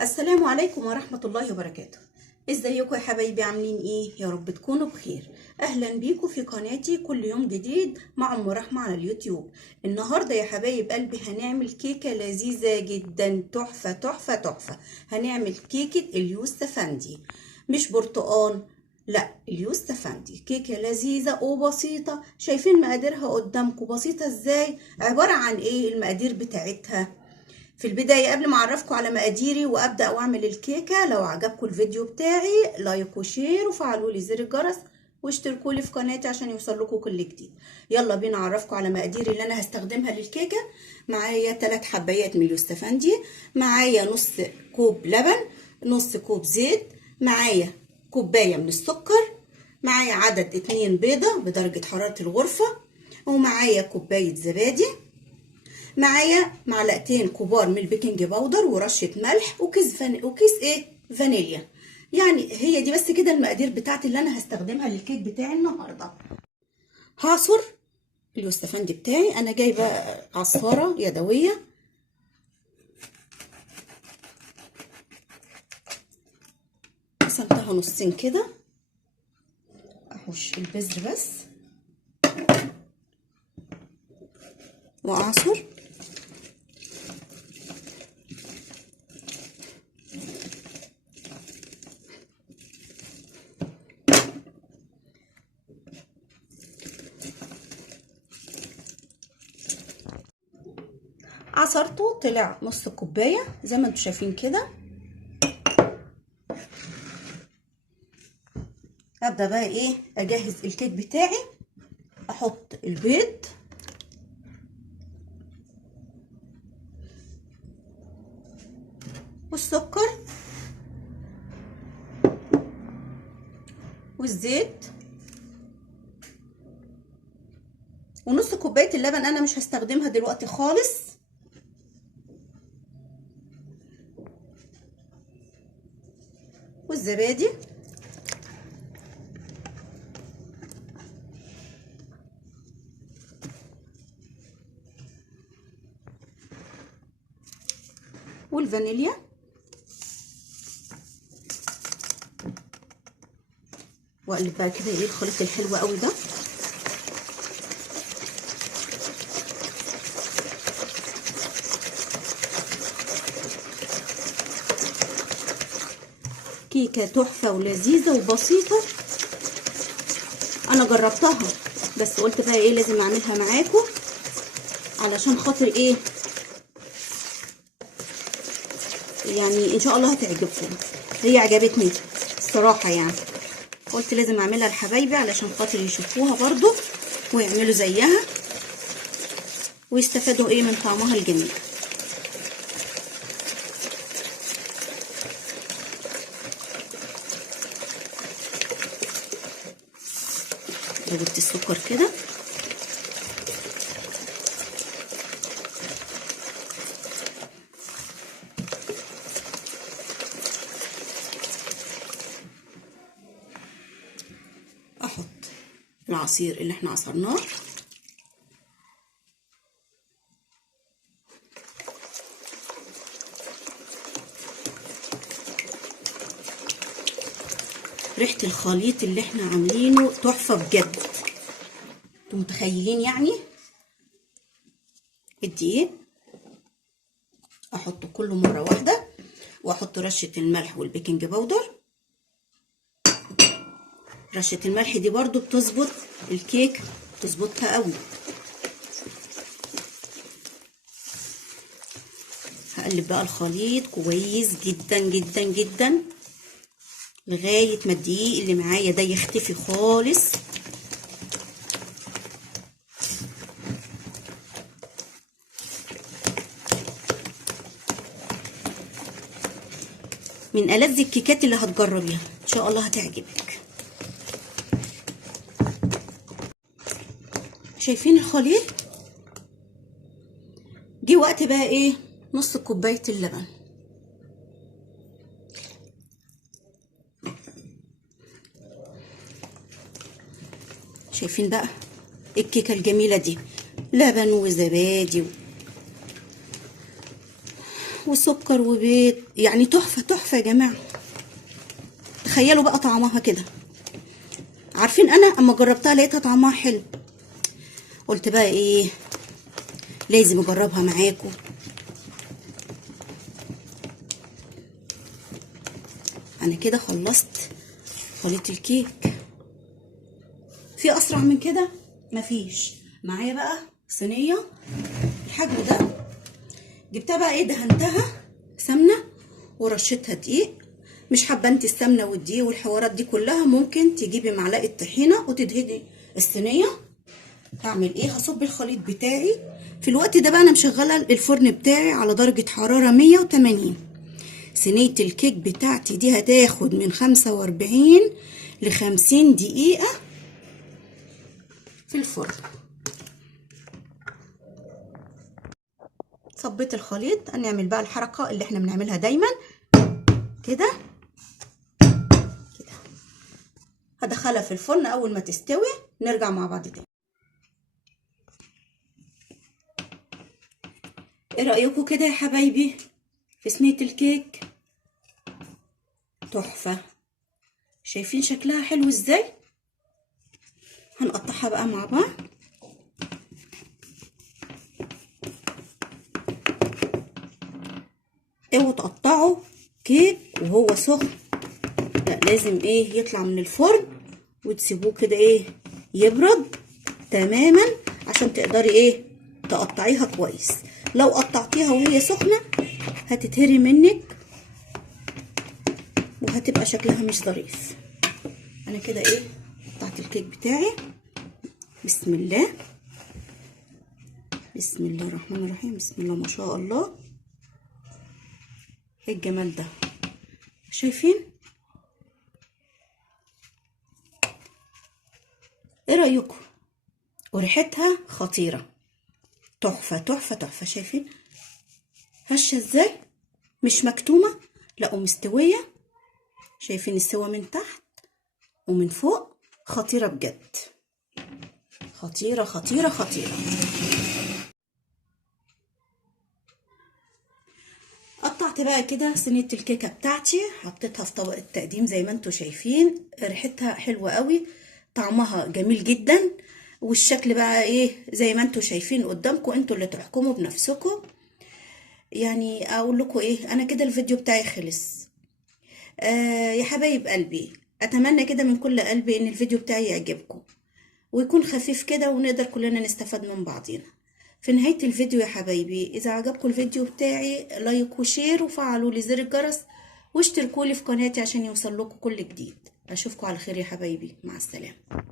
السلام عليكم ورحمة الله وبركاته. ازيكم يا حبايبي، عاملين ايه؟ يا رب تكونوا بخير. اهلا بيكم في قناتي كل يوم جديد مع ام رحمة على اليوتيوب. النهاردة يا حبايب قلبي هنعمل كيكة لذيذة جدا، تحفة تحفة تحفة. هنعمل كيكة اليوستفندي، مش برتقال، لا اليوستفندي. كيكة لذيذة وبسيطة. شايفين مقاديرها قدامكم بسيطة ازاي؟ عبارة عن ايه المقادير بتاعتها؟ في البداية قبل ما اعرفكم على مقاديري وابدأ واعمل الكيكة، لو عجبكم الفيديو بتاعي لايك وشير وفعلوا لي زر الجرس واشتركوا لي في قناتي عشان يوصل لكم كل جديد. يلا بينا اعرفكم على مقاديري اللي انا هستخدمها للكيكة. معايا 3 حبايات من اليوستفندي، معايا نص كوب لبن، نص كوب زيت، معايا كوباية من السكر، معايا عدد 2 بيضة بدرجة حرارة الغرفة، ومعايا كوباية زبادي، معايا معلقتين كبار من البيكنج باودر ورشه ملح وكيس فانيليا. يعني هي دي بس كده المقادير بتاعتي اللي انا هستخدمها للكيك بتاعي النهارده. هعصر اليوستفندي بتاعي. انا جايبه عصاره يدويه، قسمتها نصين كده، احوش البذر بس واعصر. عصرته طلع نص كوبايه زي ما انتم شايفين كده. ابدا بقى ايه اجهز الكيك بتاعي. احط البيض والسكر والزيت ونص كوبايه اللبن. انا مش هستخدمها دلوقتي خالص. والزبادي والفانيليا واقلب بقى كده ايه الخليط الحلو قوي ده. كيكه تحفه ولذيذه وبسيطه. انا جربتها بس قلت بقى ايه لازم اعملها معاكم علشان خاطر ايه يعني ان شاء الله هتعجبكم. هي عجبتني الصراحه، يعني قلت لازم اعملها لحبايبي علشان خاطر يشوفوها برضو ويعملوا زيها ويستفادوا ايه من طعمها الجميل. جبت السكر كده احط العصير اللي احنا عصرناه ريحه الخليط اللي احنا عاملينه تحفه بجد. انتوا متخيلين يعني الدقيق احطه كله مره واحده واحط رشه الملح والبيكنج باودر. رشه الملح دي برضو بتظبط الكيك، بتظبطها قوي. هقلب بقى الخليط كويس جدا جدا جدا لغايه ما الدقيق اللي معايا ده يختفي خالص. من ألذ الكيكات اللي هتجربيها ان شاء الله هتعجبك. شايفين الخليط؟ جه وقت بقى ايه نص كوبايه اللبن. شايفين بقى الكيكه الجميله دي لبن وزبادي وسكر وبيض، يعني تحفة تحفة يا جماعة. تخيلوا بقى طعمها كده. عارفين انا اما جربتها لقيتها طعمها حلو، قلت بقى ايه لازم اجربها معاكم. انا كده خلصت خليط الكيك. في اسرع من كده مفيش. معايا بقى صينيه الحجم ده، جبتها بقى ايه دهنتها سمنه ورشتها دقيق. مش حابه انت السمنه والدقيق والحوارات دي كلها، ممكن تجيبي معلقه طحينه وتدهني الصينيه. هعمل ايه؟ هصب الخليط بتاعي. في الوقت ده بقى انا مشغله الفرن بتاعي على درجه حراره 180. صينيه الكيك بتاعتي دي هتاخد من 45 ل 50 دقيقه في الفرن. صبيت الخليط، هنعمل بقى الحركه اللي احنا بنعملها دايما كده كده. هدخلها في الفرن، اول ما تستوي نرجع مع بعض تاني. ايه رايكم كده يا حبايبي في صينيه الكيك؟ تحفه. شايفين شكلها حلو ازاي؟ هنقطعها بقى مع بعض. اوعوا تقطعوا كيك وهو سخن، لا لازم ايه يطلع من الفرن وتسيبوه كده ايه يبرد تماما عشان تقدري ايه تقطعيها كويس. لو قطعتيها وهي سخنه هتتهري منك وهتبقى شكلها مش ظريف. انا كده ايه قطعت الكيك بتاعي. بسم الله بسم الله الرحمن الرحيم. بسم الله ما شاء الله. ايه الجمال ده؟ شايفين؟ ايه رايكم؟ وريحتها خطيره. تحفه تحفه تحفه. شايفين هشه ازاي؟ مش مكتومه، لا ومستويه. شايفين السوا من تحت ومن فوق؟ خطيره بجد، خطيره خطيره خطيره. قطعت بقى كده صينيه الكيكه بتاعتي، حطيتها في طبق التقديم زي ما انتم شايفين. ريحتها حلوه قوي، طعمها جميل جدا، والشكل بقى ايه زي ما انتم شايفين قدامكم، انتوا اللي تحكموا بنفسكم. يعني اقول لكم ايه، انا كده الفيديو بتاعي خلص. يا حبايب قلبي، اتمنى كده من كل قلبي ان الفيديو بتاعي يعجبكم ويكون خفيف كده ونقدر كلنا نستفاد من بعضينا. في نهاية الفيديو يا حبايبي، اذا عجبكم الفيديو بتاعي لايك وشير وفعلوا لي زر الجرس واشتركوا لي في قناتي عشان يوصل لكم كل جديد. اشوفكم على خير يا حبايبي، مع السلامة.